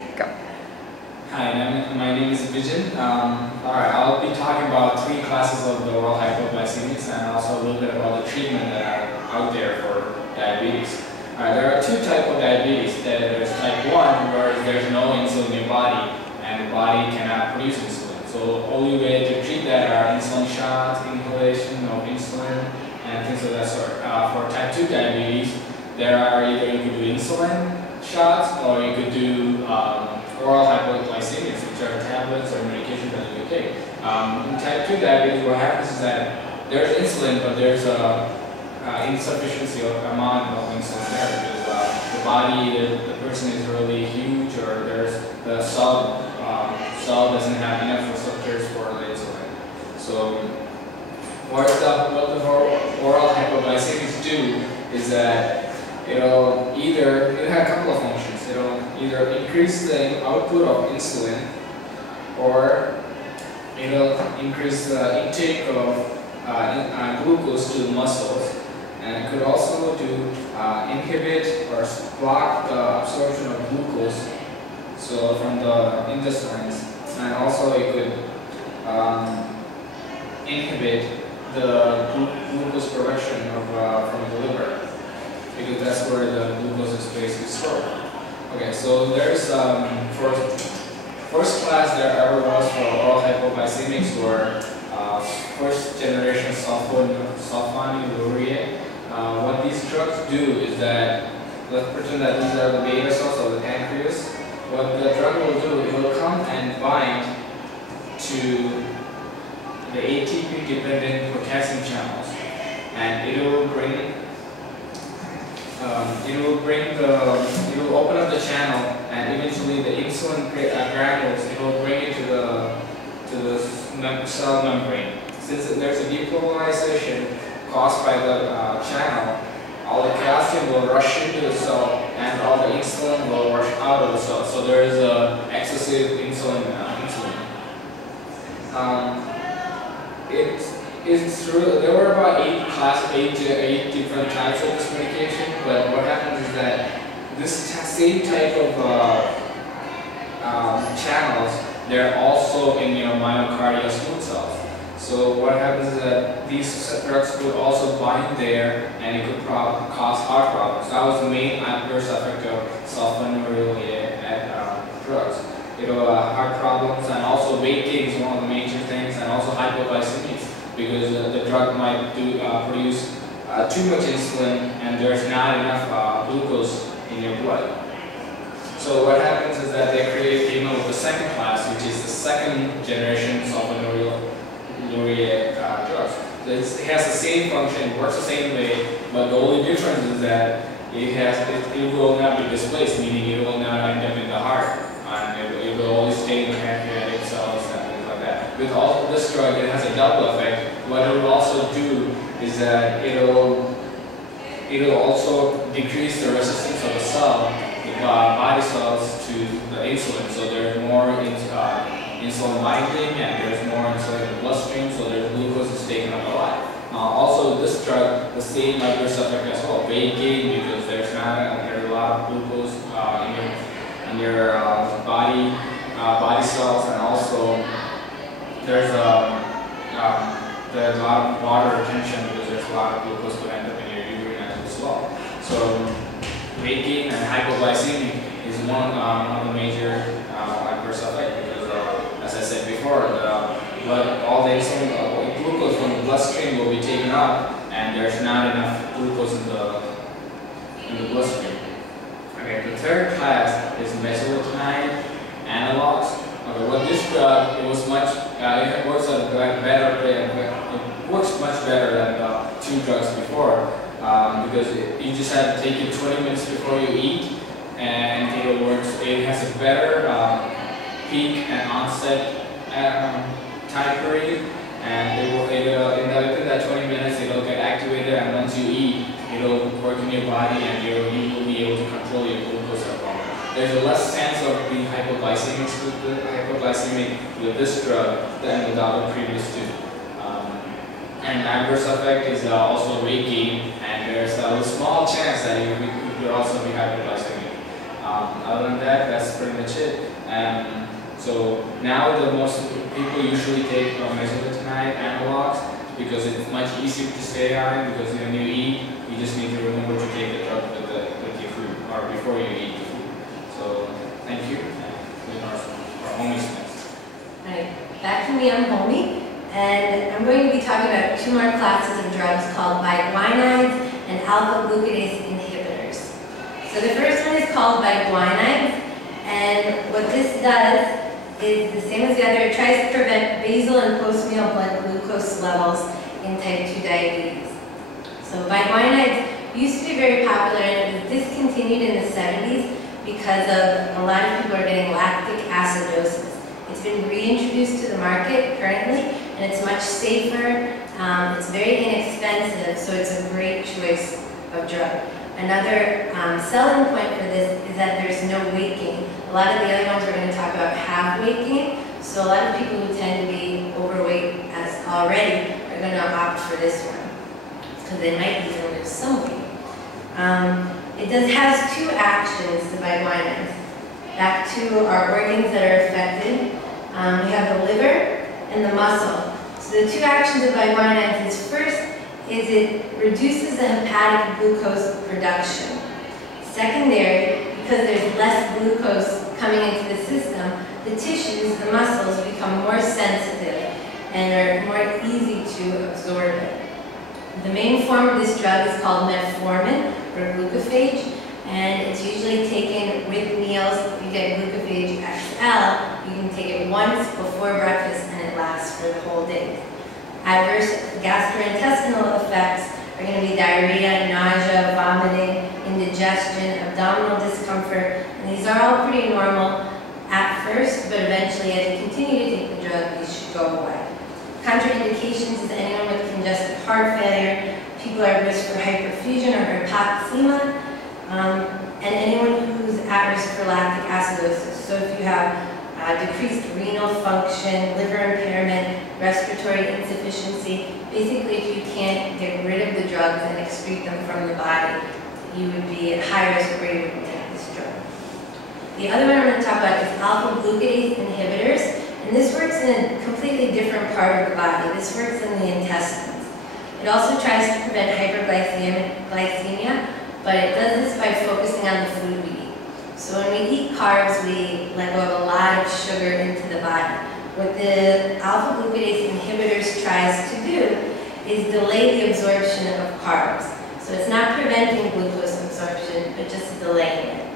Go. Hi, my name is Vijay. Alright, I'll be talking about 3 classes of the oral hypoglycemics and also a little bit about the treatment that are out there for diabetes. Alright, there are 2 types of diabetes. There's type 1, where there's no insulin in your body and the body cannot produce insulin. So the only way to treat that are insulin shots, inhalation of insulin, and things of that sort. For type 2 diabetes, there are either you could do insulin shots or you could do oral hypoglycemics, which are tablets or medication that you take. In type 2 diabetes, what happens is that there's insulin, but there's insufficiency of amount of insulin there because the body, the person is really huge, or there's the cell doesn't have enough receptors for the insulin. So what the oral hypoglycemics do is that it has a couple of functions. It'll either increase the output of insulin, or it'll increase the intake of glucose to the muscles, and it could also inhibit or block the absorption of glucose from the intestines, and also it could inhibit the glucose production from the liver, because that's where the glucose is basically stored. Okay, so there's first class there ever was for oral hypoglycemics were first generation sulfonylurea. What these drugs do is that, let's pretend that these are the beta cells of the pancreas. What the drug will do, it will come and bind to the ATP dependent potassium channels, and it will open up the channel, and eventually the insulin granules, it will bring it to the cell membrane. Since there's a depolarization caused by the channel, all the calcium will rush into the cell and all the insulin will rush out of the cell. So there is excessive insulin. It's true. There were about 8 different types of this medication, but what happens is that this same type of channels, they're also in myocardial smooth cells. So what happens is that these drugs could also bind there, and it could cause heart problems. That was the main adverse effect of sulfonylurea drugs. Heart problems, and also weight gain is one of the major things, and also hypoglycemics, because the drug might produce too much insulin and there's not enough glucose in your blood. So what happens is that they came up with the second class, which is the second generation sulfonylurea drugs. It has the same function, works the same way, but the only difference is that it will not be displaced, meaning it will not end up in the heart, and it will only stay in the pancreatic cells and things like that. With all this drug, it has a double effect. What it will also do is that it'll also decrease the resistance of the cell, the body cells, to the insulin. So there's more insulin binding, and there's more insulin in the bloodstream, so there's glucose is taken up a lot. Also, this drug, the same adverse effect as well, weight gain, because there's a lot of glucose in your body cells, and also there's a lot of water retention, because there's a lot of glucose will end up in your urine as well. So weight gain and hypoglycemia is one of the major adverse effects, because as I said before, all the insulin, glucose from the bloodstream will be taken up, and there's not enough glucose in the bloodstream. Okay, the third class is mesolethinide analogs. Okay, what this drug, it works much better than the 2 drugs before, because you just have to take it 20 minutes before you eat, and it has a better peak and onset time period, and within that 20 minutes it'll get activated, and once you eat, it'll work in your body, and you will be able to control your glucose level. There's a less chance of being hypoglycemic with this drug than without the previous 2. And adverse effect is also weight gain, and there's a small chance that you could also be hypoglycemic. Other than that, that's pretty much it. So now the most people usually take mesoglutide analogs because it's much easier to stay on, because when you eat, you just need to remember to take the drug with your food or before you eat the food. So thank you. And our homies next. Alright, back to me, I'm Homie, and I'm going to be talking about 2 more classes of drugs called biguanides and alpha-glucosidase inhibitors. So the first one is called biguanides, and what this does is the same as the other. It tries to prevent basal and post-meal blood glucose levels in type 2 diabetes. So biguanides used to be very popular, and it was discontinued in the 70s because of a lot of people are getting lactic acidosis. It's been reintroduced to the market currently, and it's much safer. It's very inexpensive, so it's a great choice of drug. Another selling point for this is that there's no weight gain. A lot of the other ones we're going to talk about have weight gain, so a lot of people who tend to be overweight as already are going to opt for this one, because they might even lose some weight. It has 2 actions, the biguanides. Back to our organs that are affected. We have the liver and the muscle. So the 2 actions of biguanides is, first is it reduces the hepatic glucose production. Secondary, because there's less glucose coming into the system, the tissues, the muscles, become more sensitive and are more easy to absorb it. The main form of this drug is called metformin, or glucophage, and it's usually taken with meals. If you get glucophage XL, you can take it once before breakfast and it lasts for the whole day. Adverse gastrointestinal effects are going to be diarrhea, nausea, vomiting, indigestion, abdominal discomfort, and these are all pretty normal at first, but eventually as you continue to take the drug, these should go away. Contraindications is anyone with congestive heart failure, people are at risk for hyperfusion or hypoxemia, and anyone who's at risk for lactic acidosis. So if you have decreased renal function, liver impairment, respiratory insufficiency, basically if you can't get rid of the drugs and excrete them from the body, you would be at high risk where you wouldn't take this drug. The other one I'm going to talk about is alpha-glucosidase inhibitors, and this works in a completely different part of the body. This works in the intestines. It also tries to prevent hyperglycemia, but it does this by focusing on the food we eat. So when we eat carbs, we let go of a lot of sugar into the body. What the alpha-glucosidase inhibitors tries to do is delay the absorption of carbs. So it's not preventing glucose absorption, but just delaying it.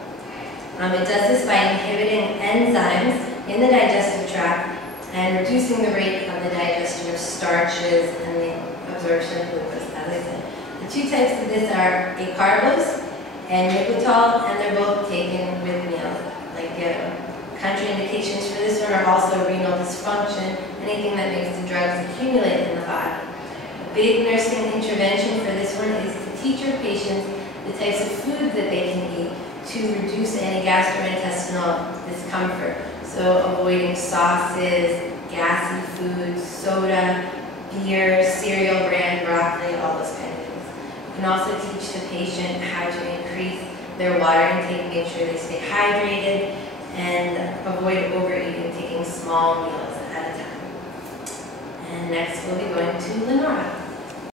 It does this by inhibiting enzymes in the digestive tract and reducing the rate of the digestion of starches and the absorption of glucose, as I said. The 2 types of this are acarbose and nicotol, and they're both taken with meals. Like contraindications for this one are also renal dysfunction, anything that makes the drugs accumulate in the body. A big nursing intervention for this one is to teach your patients the types of foods that they can eat to reduce any gastrointestinal discomfort. So avoiding sauces, gassy foods, soda, beer, cereal brand, broccoli, all those kind of things. You can also teach the patient how to increase their water intake, make sure they stay hydrated, and avoid overeating, taking small meals at a time. And next we'll be going to Lenora.